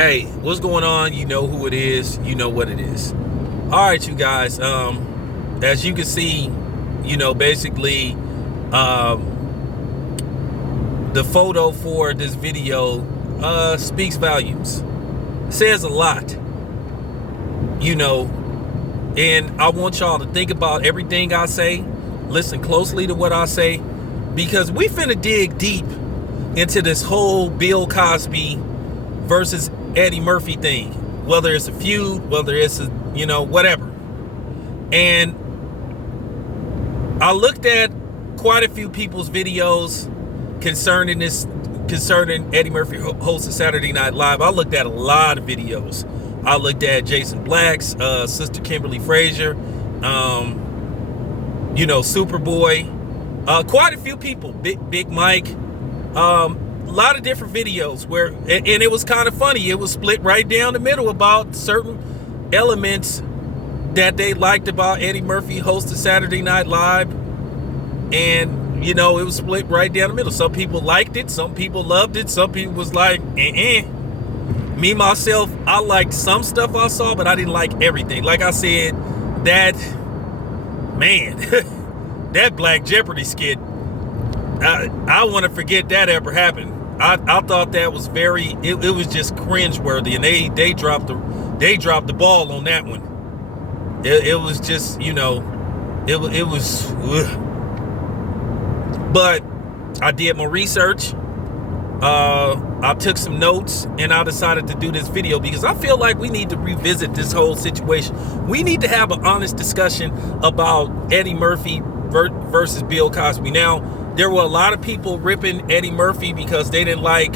Hey, what's going on? You know who it is. You know what it is. All right, you guys. As you can see, basically, the photo for this video speaks volumes. Says a lot. And I want y'all to think about everything I say. Listen closely to what I say, because we finna dig deep into this whole Bill Cosby versus Eddie Murphy thing, whether it's a feud, whether it's a whatever. And I looked at quite a few people's videos concerning Eddie Murphy hosting Saturday Night Live. I looked at a lot of videos. I looked at Jason Black's sister Kimberly Frazier, Superboy, quite a few people, Big Mike, a lot of different videos where, and it was kind of funny. It was split right down the middle about certain elements that they liked about Eddie Murphy hosting Saturday Night Live. And, it was split right down the middle. Some people liked it. Some people loved it. Some people was like, Me, myself, I liked some stuff I saw, but I didn't like everything. Like I said, that Black Jeopardy skit, I want to forget that ever happened. I thought that was it was just cringeworthy, and they dropped the ball on that one. It was just, it was ugh. But I did my research. I took some notes, and I decided to do this video because I feel like we need to revisit this whole situation. We need to have an honest discussion about Eddie Murphy versus Bill Cosby. Now, there were a lot of people ripping Eddie Murphy because they didn't like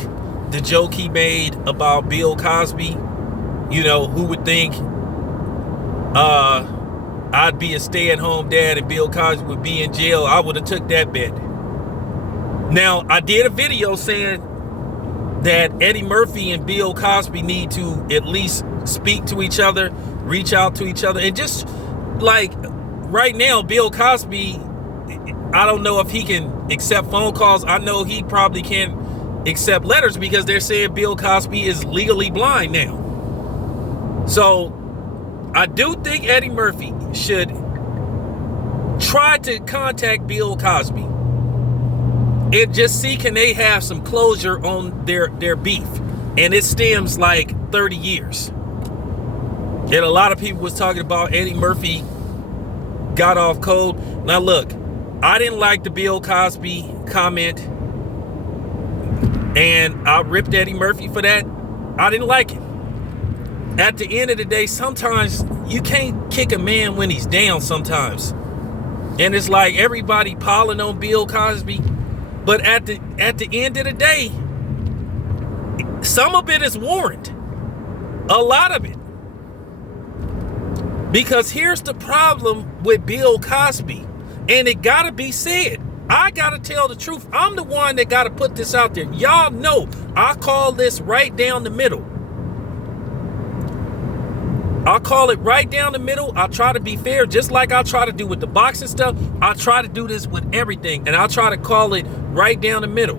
the joke he made about Bill Cosby. Who would think I'd be a stay-at-home dad and Bill Cosby would be in jail? I would have took that bet. Now, I did a video saying that Eddie Murphy and Bill Cosby need to at least speak to each other, reach out to each other, and just like right now, Bill Cosby, I don't know if he can accept phone calls. I know he probably can't accept letters because they're saying Bill Cosby is legally blind now. So I do think Eddie Murphy should try to contact Bill Cosby and just see, can they have some closure on their beef? And it stems like 30 years. And a lot of people was talking about Eddie Murphy got off cold. Now look, I didn't like the Bill Cosby comment, and I ripped Eddie Murphy for that. I didn't like it. At the end of the day, sometimes you can't kick a man when he's down sometimes. And it's like everybody piling on Bill Cosby. But at the end of the day, some of it is warranted. A lot of it. Because here's the problem with Bill Cosby. And it gotta be said. I gotta tell the truth. I'm the one that gotta put this out there. Y'all know I call this right down the middle. I call it right down the middle. I try to be fair, just like I try to do with the boxing stuff. I try to do this with everything, and I try to call it right down the middle.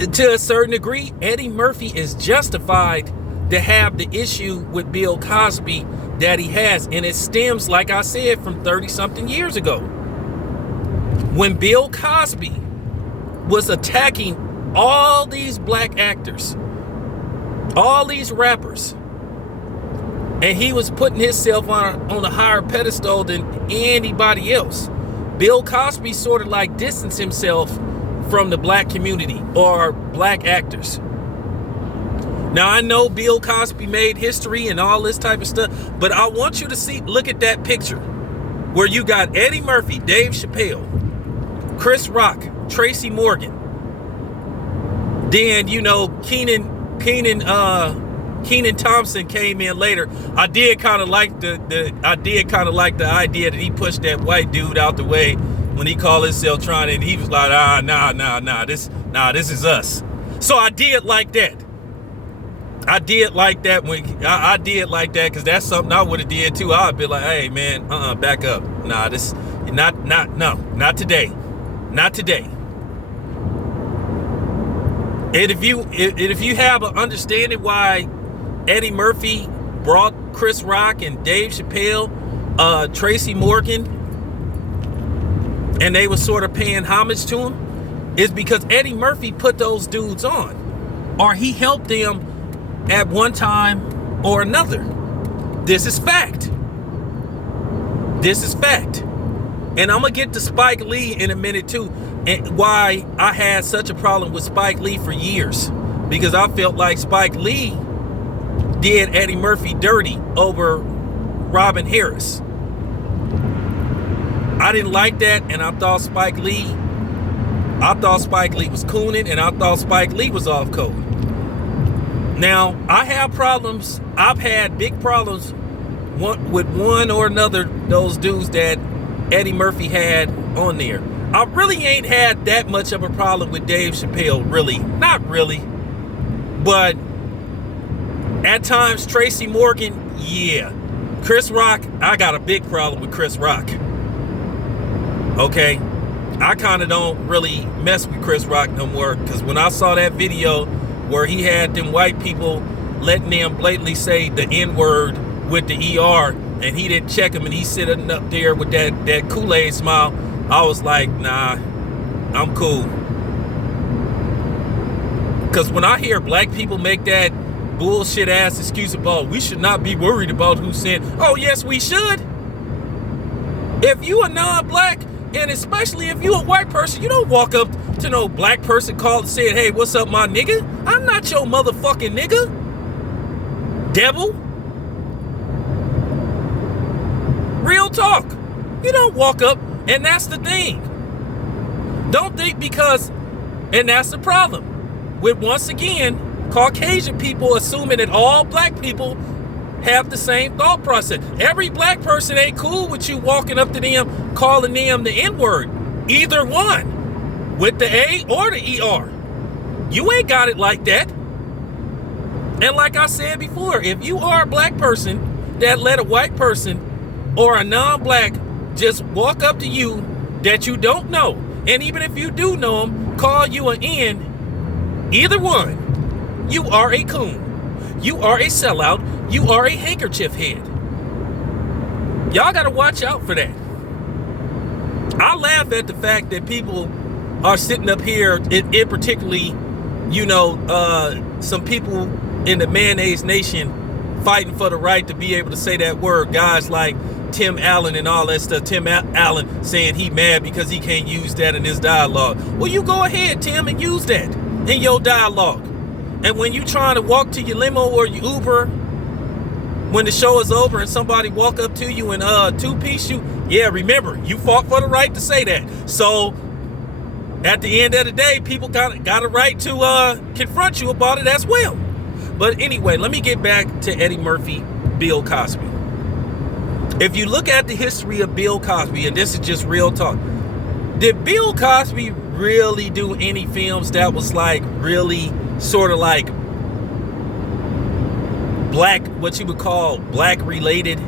To a certain degree, Eddie Murphy is justified to have the issue with Bill Cosby that he has, and it stems, like I said, from 30-something years ago. When Bill Cosby was attacking all these black actors, all these rappers, and he was putting himself on a higher pedestal than anybody else, Bill Cosby sort of like distanced himself from the black community or black actors. Now, I know Bill Cosby made history and all this type of stuff, but I want you to look at that picture where you got Eddie Murphy, Dave Chappelle, Chris Rock, Tracy Morgan. Then, Kenan Thompson came in later. I did kind of like the idea that he pushed that white dude out the way when he called himself trying, and he was like, this is us. So I did like that. I did like that because that's something I would have did too. I'd be like, hey man, back up. Not today. Not today. And if you have an understanding why Eddie Murphy brought Chris Rock and Dave Chappelle, Tracy Morgan, and they were sort of paying homage to him, is because Eddie Murphy put those dudes on, or he helped them at one time or another. This is fact. This is fact. And I'm going to get to Spike Lee in a minute too, and why I had such a problem with Spike Lee for years. Because I felt like Spike Lee did Eddie Murphy dirty over Robin Harris. I didn't like that, and I thought Spike Lee was cooning, and I thought Spike Lee was off code. Now, I have problems. I've had big problems with one or another those dudes that Eddie Murphy had on there. I really ain't had that much of a problem with Dave Chappelle, really. Not really. But at times, Tracy Morgan, yeah. Chris Rock, I got a big problem with Chris Rock. Okay? I kind of don't really mess with Chris Rock no more, because when I saw that video where he had them white people letting them blatantly say the N-word with the ER, and he didn't check him, and he's sitting up there with that Kool-Aid smile, I was like, nah, I'm cool. Because when I hear black people make that bullshit ass excuse about we should not be worried about who sent, oh yes we should. If you a non-black, and especially if you a white person, you don't walk up to no black person, call and say, hey, what's up my nigga? I'm not your motherfucking nigga. Devil. Real talk. You don't walk up, and that's the thing. Don't think because, and that's the problem with, once again, Caucasian people assuming that all black people have the same thought process. Every black person ain't cool with you walking up to them, calling them the N-word. Either one, with the A or the ER. You ain't got it like that. And like I said before, if you are a black person that let a white person or a non-black just walk up to you that you don't know, and even if you do know them, call you an N, either one, you are a coon. You are a sellout. You are a handkerchief head. Y'all gotta watch out for that. I laugh at the fact that people are sitting up here, in particularly, you know, some people in the mayonnaise nation fighting for the right to be able to say that word. Guys like Tim Allen and all that stuff. Tim Allen saying he mad because he can't use that in his dialogue. Well, you go ahead, Tim, and use that in your dialogue. And when you trying to walk to your limo or your Uber, when the show is over and somebody walk up to you and two-piece you, yeah, remember, you fought for the right to say that. So at the end of the day, people got a right to confront you about it as well. But anyway, let me get back to Eddie Murphy, Bill Cosby. If you look at the history of Bill Cosby, and this is just real talk, did Bill Cosby really do any films that was like really sort of like black, what you would call black related,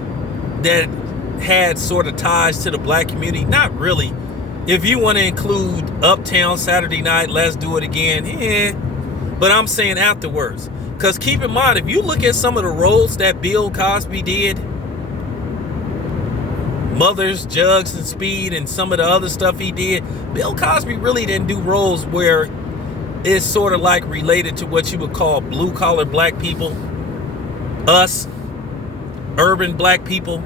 that had sort of ties to the black community? Not really. If you want to include Uptown Saturday Night, Let's Do It Again, but I'm saying afterwards. Because keep in mind, if you look at some of the roles that Bill Cosby did, Mothers, Jugs, and Speed, and some of the other stuff he did, Bill Cosby really didn't do roles where it's sort of like related to what you would call blue-collar black people, us, urban black people.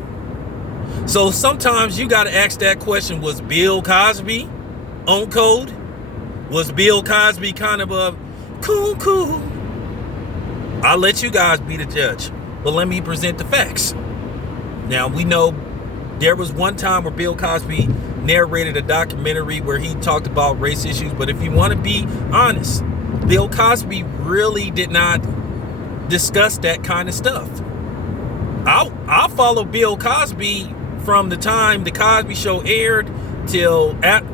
So sometimes you got to ask that question, was Bill Cosby on code? Was Bill Cosby kind of a cool? I'll let you guys be the judge, but let me present the facts. Now, we know there was one time where Bill Cosby narrated a documentary where he talked about race issues, but if you want to be honest, Bill Cosby really did not discuss that kind of stuff. I'll follow Bill Cosby from the time the Cosby Show aired till at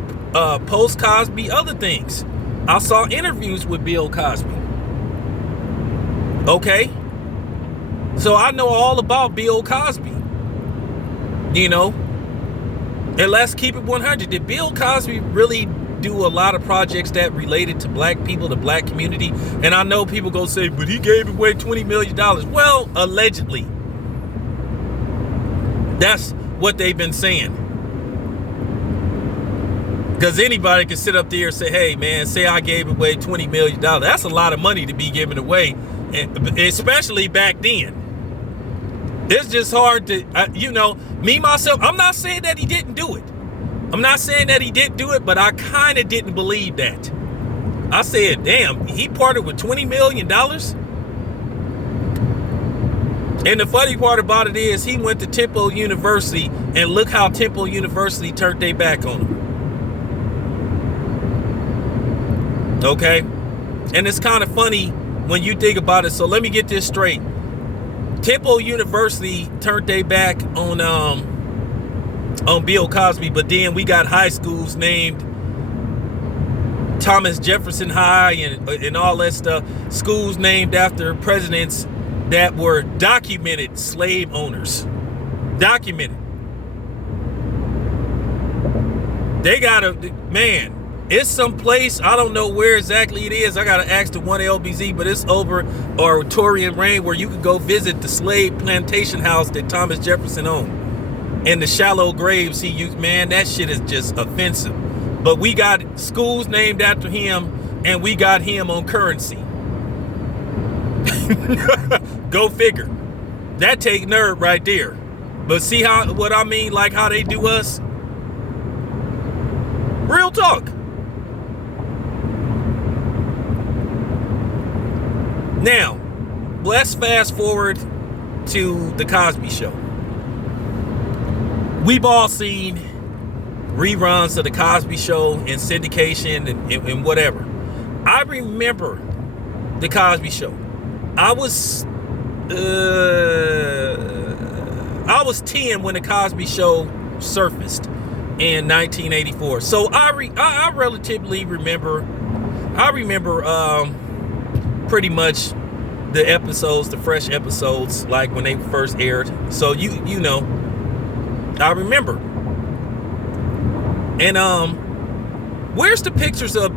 post Cosby, other things. I saw interviews with Bill Cosby. Okay, so I know all about Bill Cosby. You know, and let's keep it 100. Did Bill Cosby really do a lot of projects that related to black people, the black community. And I know people go say, but he gave away $20 million. Well, allegedly. That's what they've been saying. Because anybody can sit up there and say, hey, man, say I gave away $20 million. That's a lot of money to be given away, especially back then. It's just hard to, me, myself, I'm not saying that he didn't do it. I'm not saying that he didn't do it, but I kind of didn't believe that. I said, damn, he parted with $20 million? And the funny part about it is he went to Temple University, and look how Temple University turned their back on him. Okay? And it's kind of funny when you think about it. So let me get this straight. Temple University turned their back on Bill Cosby, but then we got high schools named Thomas Jefferson High and all that stuff. Schools named after presidents that were documented slave owners. Documented. They got man, it's someplace, I don't know where exactly it is. I got to ask the one LBZ, but it's over Torian Rain where you can go visit the slave plantation house that Thomas Jefferson owned. And the shallow graves he used, man, that shit is just offensive. But we got schools named after him, and we got him on currency. Go figure. That take nerve right there. But see what I mean, like how they do us? Real talk. Now, let's fast forward to the Cosby Show. We've all seen reruns of the Cosby Show and syndication and whatever. I remember the Cosby Show. I was 10 when the Cosby Show surfaced in 1984. So I relatively remember. I remember pretty much the episodes, the fresh episodes, like when they first aired. So you know, I remember. And where's the pictures of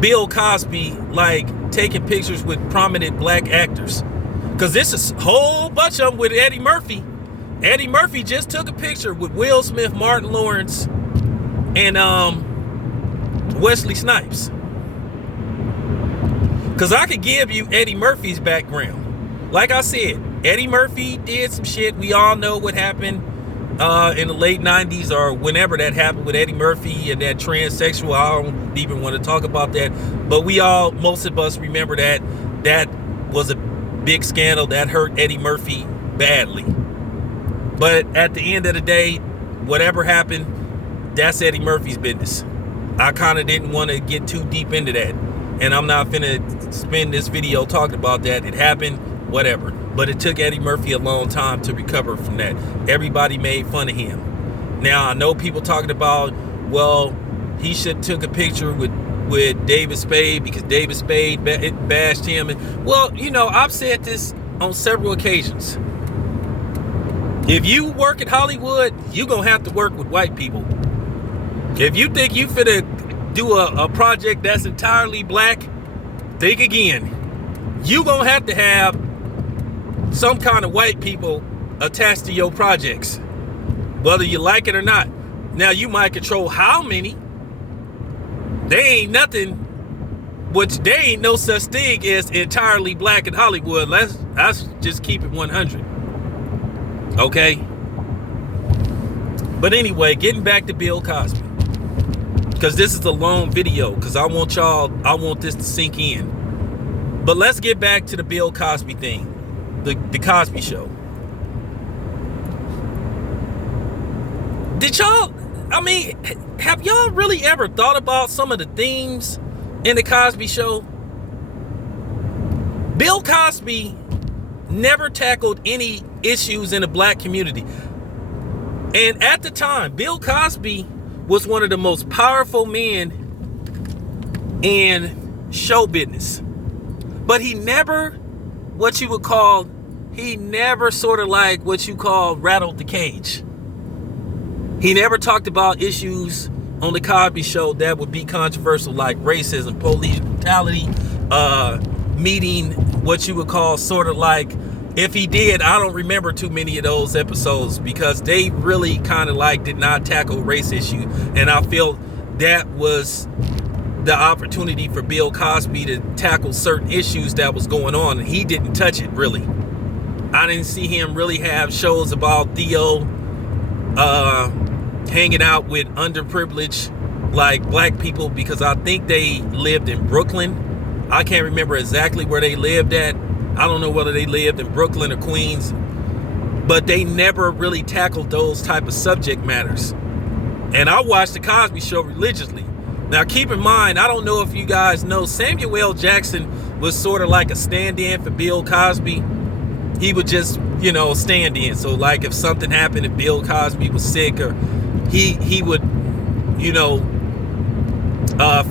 Bill Cosby, like taking pictures with prominent black actors? Because this is a whole bunch of them with Eddie Murphy. Eddie Murphy just took a picture with Will Smith, Martin Lawrence, and Wesley Snipes. Because I could give you Eddie Murphy's background. Like I said, Eddie Murphy did some shit. We all know what happened in the late 90s or whenever that happened with Eddie Murphy and that transsexual. I don't even want to talk about that. But most of us remember that. That was a big scandal that hurt Eddie Murphy badly. But at the end of the day, whatever happened, that's Eddie Murphy's business. I kind of didn't want to get too deep into that. And I'm not finna spend this video talking about that. It happened, whatever. But it took Eddie Murphy a long time to recover from that. Everybody made fun of him. Now, I know people talking about, well, he should have took a picture with David Spade because David Spade bashed him. And, well, you know, I've said this on several occasions. If you work in Hollywood, you're going to have to work with white people. If you think you finna do a project that's entirely black, think again. You're going to have some kind of white people attached to your projects, whether you like it or not. Now, you might control how many. They ain't nothing, which they ain't no such thing as entirely black in Hollywood. Let's just keep it 100. Okay? But anyway, getting back to Bill Cosby. Because this is a long video, because I want this to sink in. But let's get back to the Bill Cosby thing. The Cosby Show. Have y'all really ever thought about some of the themes in the Cosby Show? Bill Cosby never tackled any issues in the black community. And at the time, Bill Cosby was one of the most powerful men in show business. But he never sort of rattled the cage. He never talked about issues on the Cosby Show that would be controversial, like racism, police brutality, meeting what you would call sort of like, if he did, I don't remember too many of those episodes because they really kind of like did not tackle race issue. And I feel that was the opportunity for Bill Cosby to tackle certain issues that was going on. And he didn't touch it really. I didn't see him really have shows about Theo hanging out with underprivileged like black people, because I think they lived in Brooklyn. I can't remember exactly where they lived at. I don't know whether they lived in Brooklyn or Queens, but they never really tackled those type of subject matters. And I watched the Cosby Show religiously. Now keep in mind, I don't know if you guys know, Samuel L. Jackson was sort of like a stand-in for Bill Cosby. He would just, stand in. So like if something happened, if Bill Cosby was sick, or he would,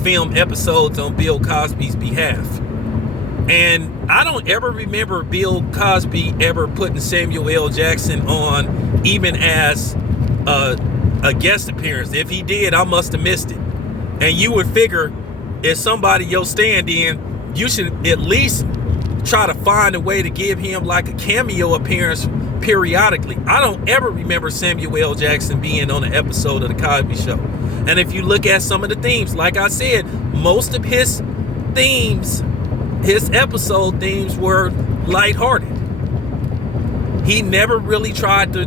film episodes on Bill Cosby's behalf. And I don't ever remember Bill Cosby ever putting Samuel L. Jackson on, even as a guest appearance. If he did, I must have missed it. And you would figure, if somebody your stand-in, you should at least try to find a way to give him like a cameo appearance periodically. I don't ever remember Samuel L. Jackson being on an episode of the Cosby Show. And if you look at some of the themes, like I said, most of his themes, his episode themes, were lighthearted. He never really tried to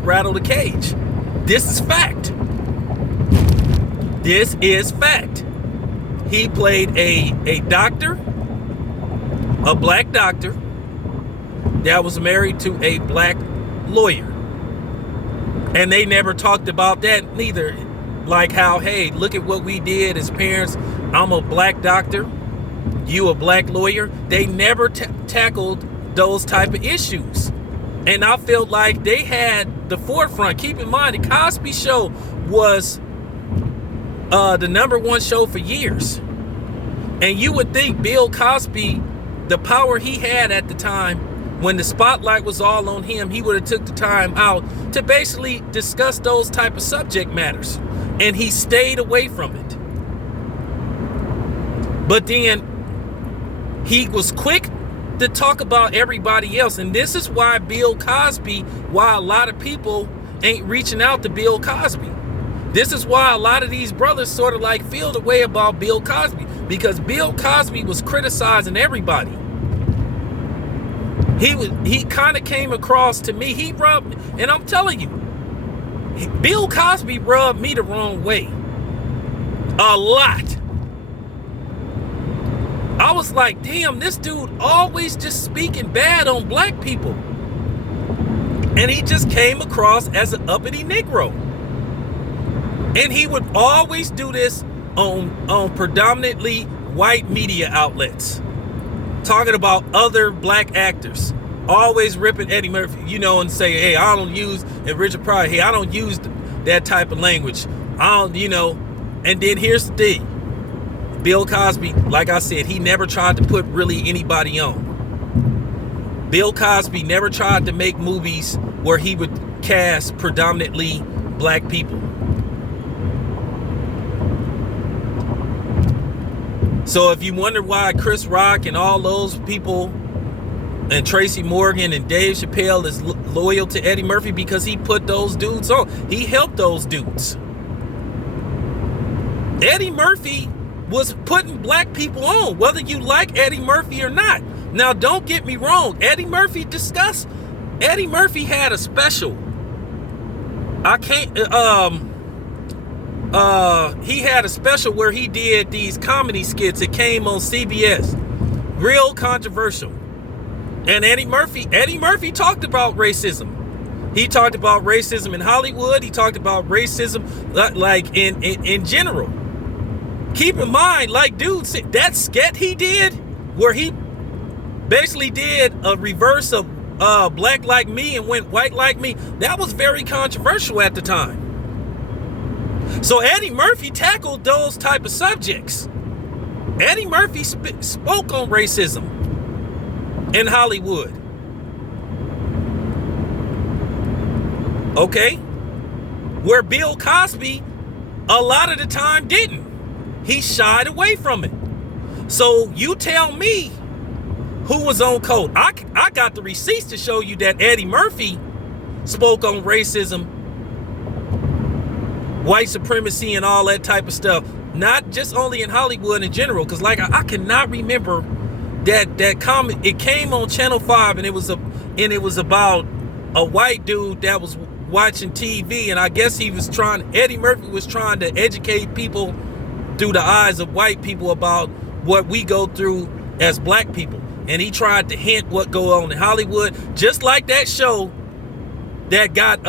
rattle the cage. This is fact. This is fact. He played a doctor, a black doctor that was married to a black lawyer. And they never talked about that neither. Like how, hey, look at what we did as parents. I'm a black doctor, you a black lawyer. They never tackled those type of issues. And I felt like they had the forefront. Keep in mind, the Cosby Show was the #1 show for years. And you would think Bill Cosby, the power he had at the time, when the spotlight was all on him, he would have took the time out to basically discuss those type of subject matters. And he stayed away from it. But then he was quick to talk about everybody else. And this is why Bill Cosby, why a lot of people ain't reaching out to Bill Cosby. This is why a lot of these brothers sort of like feel the way about Bill Cosby, because Bill Cosby was criticizing everybody. He kind of came across to me, he rubbed, and I'm telling you, Bill Cosby rubbed me the wrong way. A lot. I was like, damn, this dude always just speaking bad on black people. And he just came across as an uppity Negro. And he would always do this on predominantly white media outlets, talking about other black actors, always ripping Eddie Murphy, and say, hey, I don't use, and Richard Pryor, hey, I don't use that type of language. I don't, and then here's the thing. Bill Cosby, like I said, he never tried to put really anybody on. Bill Cosby never tried to make movies where he would cast predominantly black people. So if you wonder why Chris Rock and all those people and Tracy Morgan and Dave Chappelle is loyal to Eddie Murphy, because he put those dudes on. He helped those dudes. Eddie Murphy was putting black people on, whether you like Eddie Murphy or not. Now, don't get me wrong. Eddie Murphy had a special. He had a special where he did these comedy skits that came on CBS. Real controversial. And Eddie Murphy talked about racism. He talked about racism in Hollywood. He talked about racism like in general. Keep in mind, like, dude, that skit he did where he basically did a reverse of black like me and went white like me, that was very controversial at the time. So Eddie Murphy tackled those type of subjects. Eddie Murphy spoke on racism in Hollywood. Okay? Where Bill Cosby a lot of the time didn't. He shied away from it. So you tell me who was on code. I got the receipts to show you that Eddie Murphy spoke on racism, white supremacy, and all that type of stuff. Not just only in Hollywood in general, because like I cannot remember that comment. It came on Channel 5, and it was about a white dude that was watching TV, and I guess Eddie Murphy was trying to educate people through the eyes of white people about what we go through as black people. And he tried to hint what go on in Hollywood, just like that show that got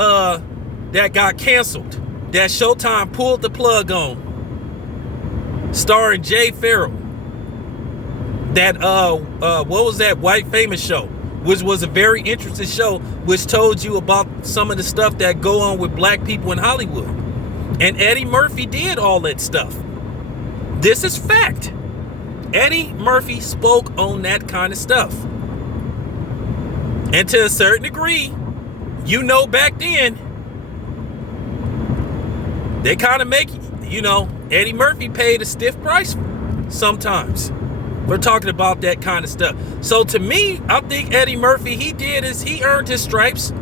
canceled, that Showtime pulled the plug on, starring Jay Farrell. That what was that white famous show, which was a very interesting show, which told you about some of the stuff that go on with black people in Hollywood. And Eddie Murphy did all that stuff. This is fact. Eddie Murphy spoke on that kind of stuff. And to a certain degree, back then, they kind of make, Eddie Murphy paid a stiff price sometimes for talking about that kind of stuff. So to me, I think Eddie Murphy, he earned his stripes.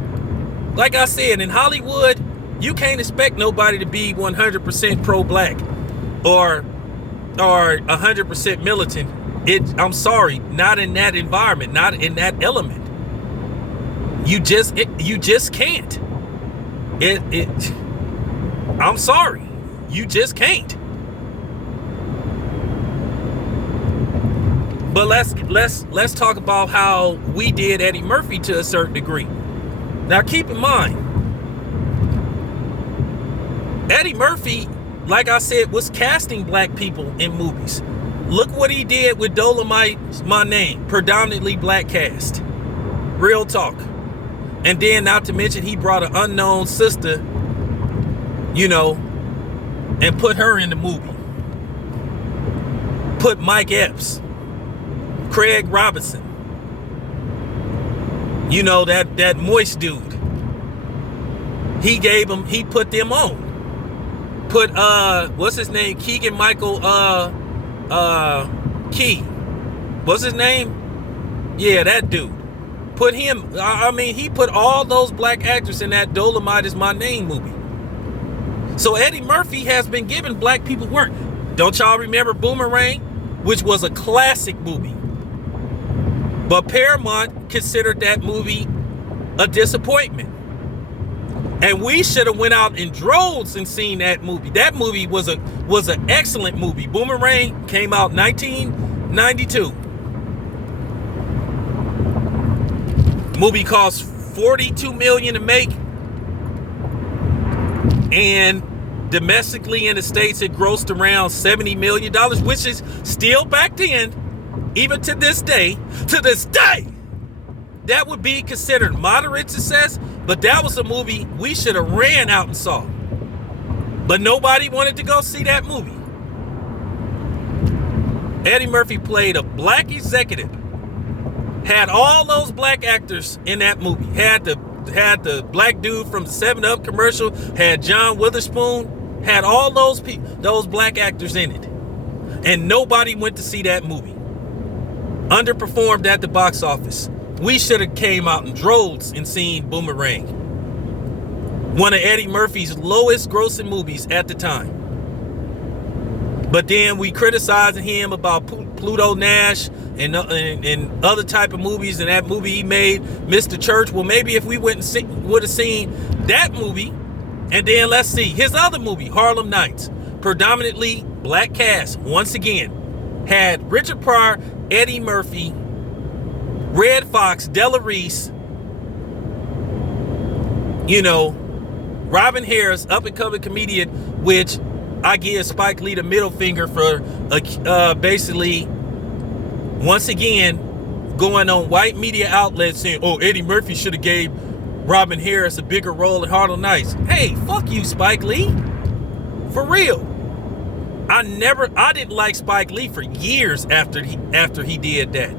Like I said, in Hollywood, you can't expect nobody to be 100% pro-black or 100% militant. I'm sorry, not in that environment, not in that element. You just can't. I'm sorry, you just can't. But let's talk about how we did Eddie Murphy to a certain degree. Now keep in mind, Eddie Murphy, like I said, was casting black people in movies. Look what he did with Dolomite's My Name, predominantly black cast. Real talk. And then not to mention he brought an unknown sister, and put her in the movie. Put Mike Epps, Craig Robinson, that moist dude. He put them on. Put what's his name? Keegan Michael Key. What's his name? Yeah, that dude. Put him, he put all those black actors in that Dolomite Is My Name movie. So Eddie Murphy has been giving black people work. Don't y'all remember Boomerang, which was a classic movie? But Paramount considered that movie a disappointment. And we should have went out in droves and seen that movie. That movie was an excellent movie. Boomerang came out 1992. Movie cost $42 million to make, and domestically in the States it grossed around $70 million, which is still back then, even to this day, that would be considered moderate success. But that was a movie we should have ran out and saw. But nobody wanted to go see that movie. Eddie Murphy played a black executive. Had all those black actors in that movie. Had the black dude from the 7-Up commercial. Had John Witherspoon. Had all those black actors in it. And nobody went to see that movie. Underperformed at the box office. We should have came out in droves and seen Boomerang. One of Eddie Murphy's lowest grossing movies at the time. But then we criticizing him about Pluto Nash and other type of movies, and that movie he made, Mr. Church. Well, maybe if we would have seen that movie, and then let's see his other movie, Harlem Nights, predominantly black cast. Once again, had Richard Pryor, Eddie Murphy, Red Fox, Della Reese, Robin Harris, up and coming comedian, which I give Spike Lee the middle finger for basically, once again, going on white media outlets saying, oh, Eddie Murphy should have gave Robin Harris a bigger role in Harlem Nights. Hey, fuck you, Spike Lee. For real. I didn't like Spike Lee for years after he did that.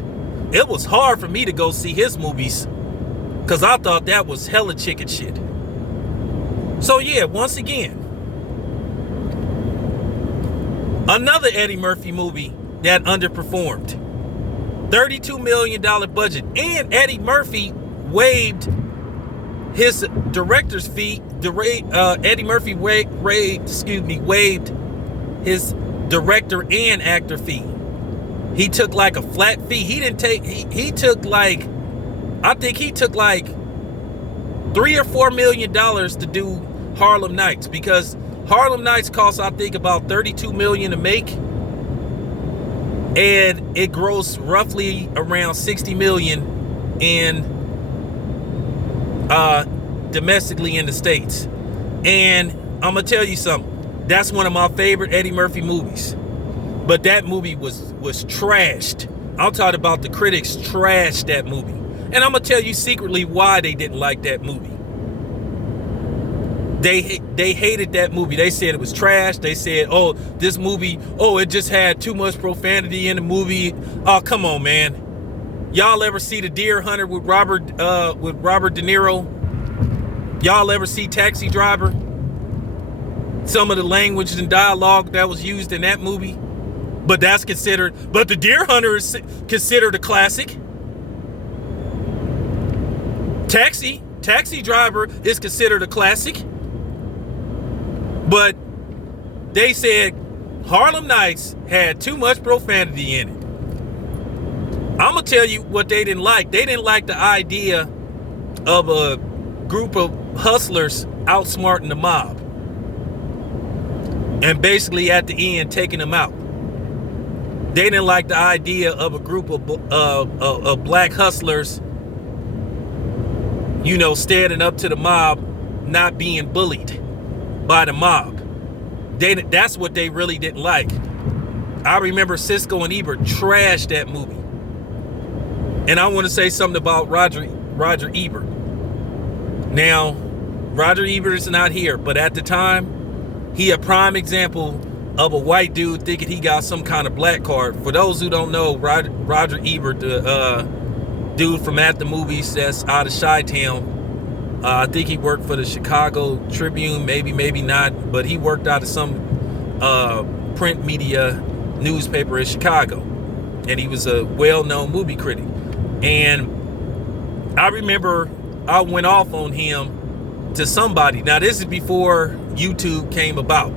It was hard for me to go see his movies because I thought that was hella chicken shit. So yeah, once again, Another Eddie Murphy movie that underperformed. $32 million budget. And Eddie Murphy waived his director's fee. Eddie Murphy waived his director and actor fee. He took like a flat fee. He took like $3 or $4 million to do Harlem Nights, because Harlem Nights costs, I think, about $32 million to make, and it grossed roughly around $60 million domestically in the States. And I'm gonna tell you something. That's one of my favorite Eddie Murphy movies. But that movie was trashed. I'm talking about the critics trashed that movie. And I'm gonna tell you secretly why they didn't like that movie. They hated that movie. They said it was trash. They said, oh, this movie, it just had too much profanity in the movie. Oh, come on, man. Y'all ever see The Deer Hunter with Robert De Niro? Y'all ever see Taxi Driver? Some of the language and dialogue that was used in that movie. But The Deer Hunter is considered a classic. Taxi Driver is considered a classic. But they said Harlem Nights had too much profanity in it. I'm going to tell you what they didn't like. They didn't like the idea of a group of hustlers outsmarting the mob. And basically at the end taking them out. They didn't like the idea of a group of black hustlers, standing up to the mob, not being bullied by the mob. That's what they really didn't like. I remember Cisco and Ebert trashed that movie. And I want to say something about Roger Ebert. Now, Roger Ebert is not here, but at the time, he a prime example of a white dude thinking he got some kind of black card. For those who don't know, Roger Ebert, the dude from At the Movies that's out of Chi-Town, I think he worked for the Chicago Tribune, maybe not, but he worked out of some print media newspaper in Chicago, and he was a well-known movie critic. And I remember I went off on him to somebody. Now, this is before YouTube came about,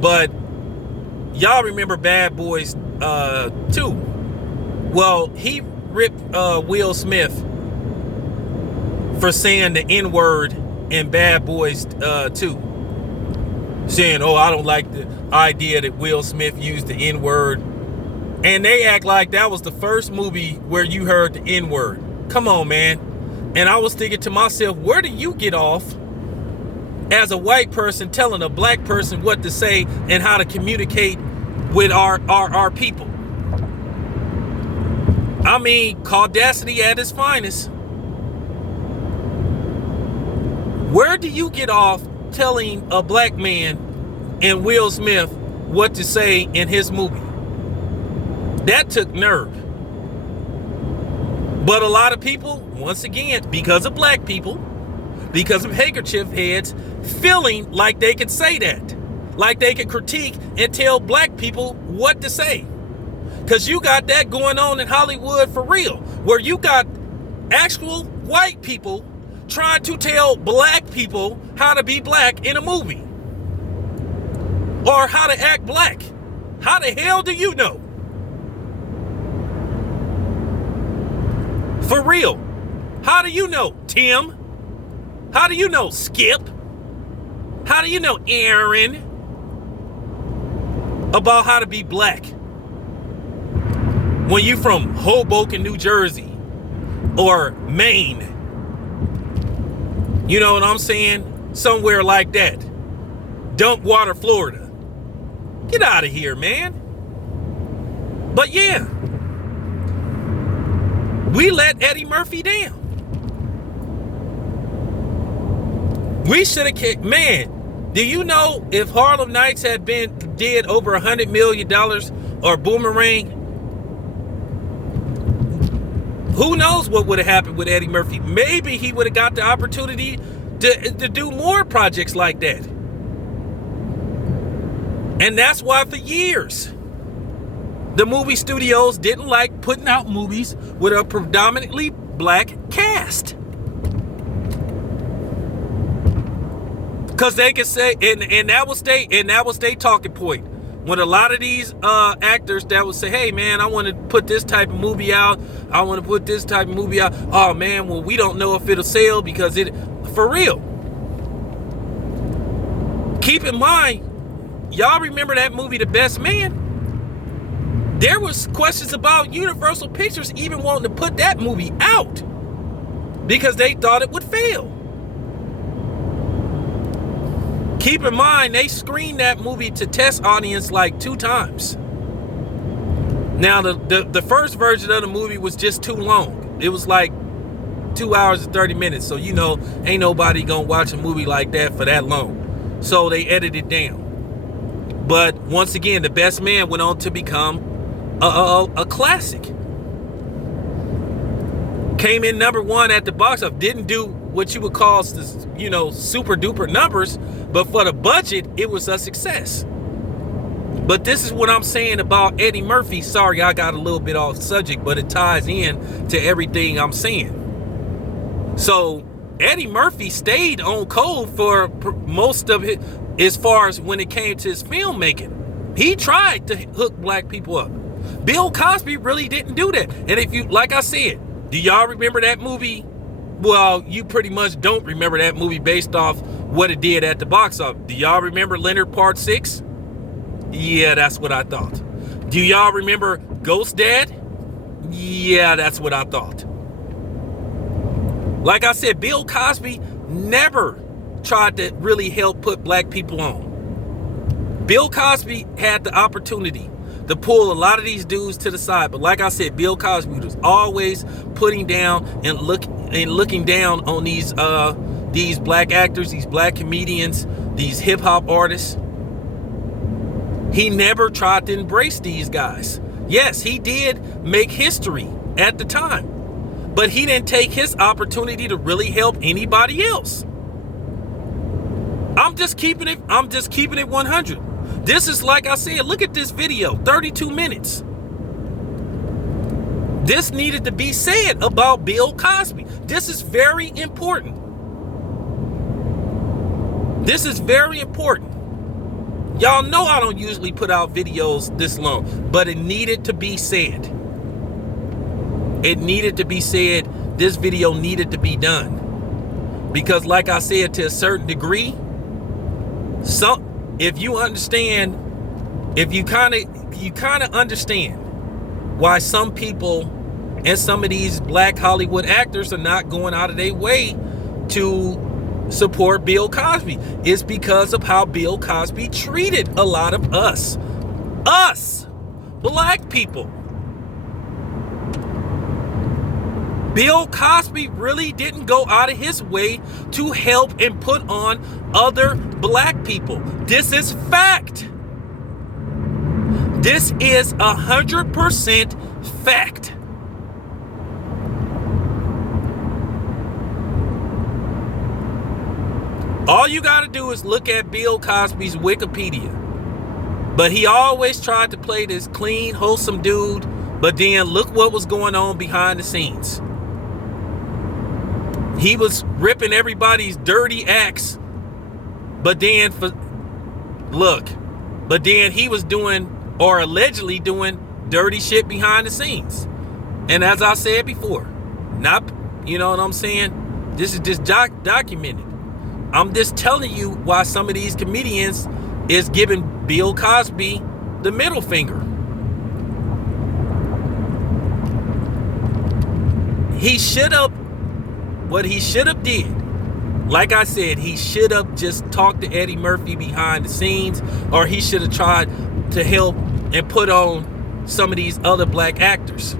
but y'all remember Bad Boys 2. Well, he ripped Will Smith for saying the N-word in Bad Boys 2. Saying, I don't like the idea that Will Smith used the N-word. And they act like that was the first movie where you heard the N-word. Come on, man. And I was thinking to myself, where do you get off as a white person telling a black person what to say and how to communicate with our people? I mean, caudacity at its finest. Where do you get off telling a black man and Will Smith what to say in his movie? That took nerve. But a lot of people, once again, because of black people, because of handkerchief heads, feeling like they could say that. Like they could critique and tell black people what to say. Because you got that going on in Hollywood for real, where you got actual white people trying to tell black people how to be black in a movie. Or how to act black. How the hell do you know? For real. How do you know, Tim? How do you know, Skip? How do you know, Aaron? About how to be black? When you from Hoboken, New Jersey, or Maine. You know what I'm saying? Somewhere like that. Dumpwater, Florida. Get out of here, man. But yeah. We let Eddie Murphy down. We should have kicked. Man, do you know if Harlem Nights did over $100 million or Boomerang? Who knows what would have happened with Eddie Murphy? Maybe he would have got the opportunity to do more projects like that. And that's why for years, the movie studios didn't like putting out movies with a predominantly black cast. Because they could say, and that was their talking point. When a lot of these actors that would say, hey man, I want to put this type of movie out. I want to put this type of movie out. Oh man, well we don't know if it'll sell because for real. Keep in mind, y'all remember that movie, The Best Man? There was questions about Universal Pictures even wanting to put that movie out because they thought it would fail. Keep in mind, they screened that movie to test audience like 2 times. Now, the first version of the movie was just too long. It was like 2 hours and 30 minutes. So, you know, ain't nobody gonna watch a movie like that for that long. So they edited it down. But once again, The Best Man went on to become a classic. Came in #1 at the box office. Didn't do what you would call, you know, super duper numbers, but for the budget, it was a success. But this is what I'm saying about Eddie Murphy. Sorry, I got a little bit off subject, but it ties in to everything I'm saying. So Eddie Murphy stayed on code for most of it, as far as when it came to his filmmaking. He tried to hook black people up. Bill Cosby really didn't do that. And if you, like I said, do y'all remember that movie? Well, you pretty much don't remember that movie based off what it did at the box office. Do y'all remember Leonard Part 6? Yeah, that's what I thought. Do y'all remember Ghost Dad? Yeah, that's what I thought. Like I said, Bill Cosby never tried to really help put black people on. Bill Cosby had the opportunity to pull a lot of these dudes to the side, but like I said, Bill Cosby was always putting down and looking down on these black actors, these black comedians, these hip hop artists. He never tried to embrace these guys. Yes, he did make history at the time, but he didn't take his opportunity to really help anybody else. I'm just keeping it 100. This is, like I said, look at this video, 32 minutes. This needed to be said about Bill Cosby. This is very important. This is very important. Y'all know I don't usually put out videos this long, but it needed to be said. It needed to be said. This video needed to be done. Because like I said, to a certain degree, if you understand, if you kind of understand why some people and some of these black Hollywood actors are not going out of their way to support Bill Cosby, it's because of how Bill Cosby treated a lot of us black people. Bill Cosby really didn't go out of his way to help and put on other black people. This is fact. This is 100% fact. All you got to do is look at Bill Cosby's Wikipedia. But he always tried to play this clean, wholesome dude. But then look what was going on behind the scenes. He was ripping everybody's dirty acts. But then he was doing, or allegedly doing, dirty shit behind the scenes. And as I said before, you know what I'm saying? This is just documented. I'm just telling you why some of these comedians is giving Bill Cosby the middle finger. What he should have did, like I said, he should have just talked to Eddie Murphy behind the scenes, or he should have tried to help and put on some of these other black actors.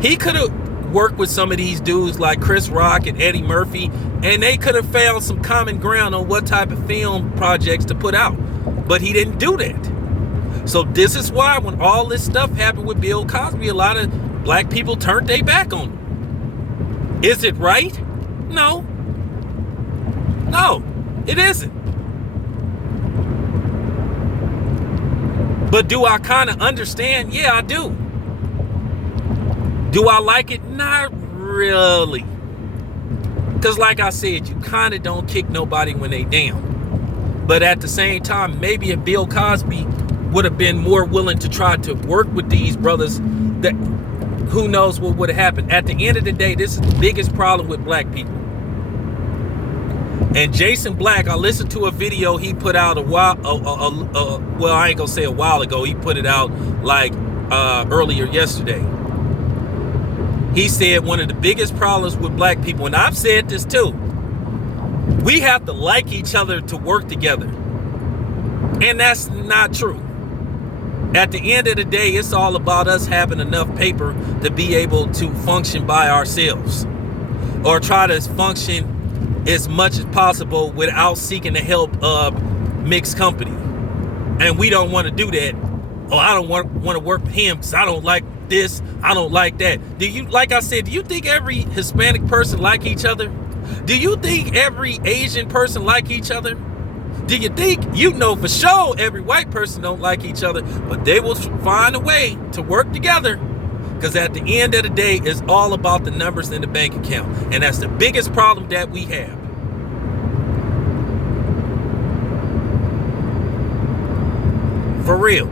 He could have worked with some of these dudes like Chris Rock and Eddie Murphy, and they could have found some common ground on what type of film projects to put out. But he didn't do that. So this is why when all this stuff happened with Bill Cosby, a lot of black people turned their back on him. Is it right? No. No, it isn't. But do I kind of understand? Yeah, I do. Do I like it? Not really. Because like I said, you kind of don't kick nobody when they down. But at the same time, maybe if Bill Cosby would have been more willing to try to work with these brothers, that who knows what would have happened. At the end of the day, this is the biggest problem with black people. And Jason Black, I listened to a video he put out a while, well, I ain't gonna say a while ago. He put it out like earlier yesterday. He said one of the biggest problems with black people, and I've said this too, we have to like each other to work together. And that's not true. At the end of the day, it's all about us having enough paper to be able to function by ourselves, or try to function as much as possible without seeking the help of mixed company. And we don't want to do that. Oh, I don't want to work with him because I don't like this, I don't like that. Do you, like I said, do you think every Hispanic person like each other? Do you think every Asian person like each other? Do you think, you know for sure every white person don't like each other, but they will find a way to work together? Because at the end of the day, it's all about the numbers in the bank account. And that's the biggest problem that we have. For real.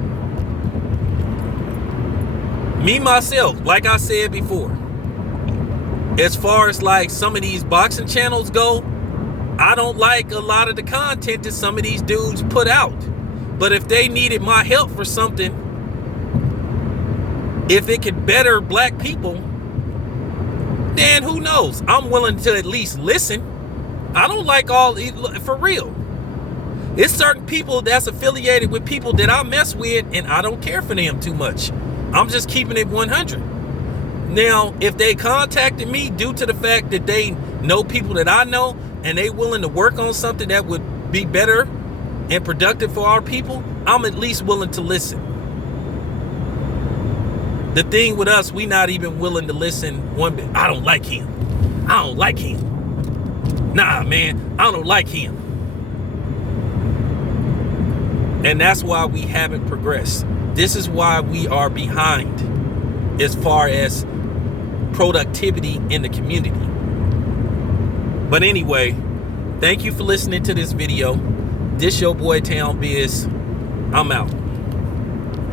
Me, myself, like I said before, as far as like some of these boxing channels go, I don't like a lot of the content that some of these dudes put out. But if they needed my help for something, if it could better black people, then who knows? I'm willing to at least listen. I don't like all, for real. It's certain people that's affiliated with people that I mess with, and I don't care for them too much. I'm just keeping it 100. Now, if they contacted me due to the fact that they know people that I know, and they willing to work on something that would be better and productive for our people, I'm at least willing to listen. The thing with us, we not even willing to listen one bit. I don't like him. I don't like him. Nah, man, I don't like him. And that's why we haven't progressed. This is why we are behind as far as productivity in the community. But anyway, thank you for listening to this video. This your boy Town Biz. I'm out.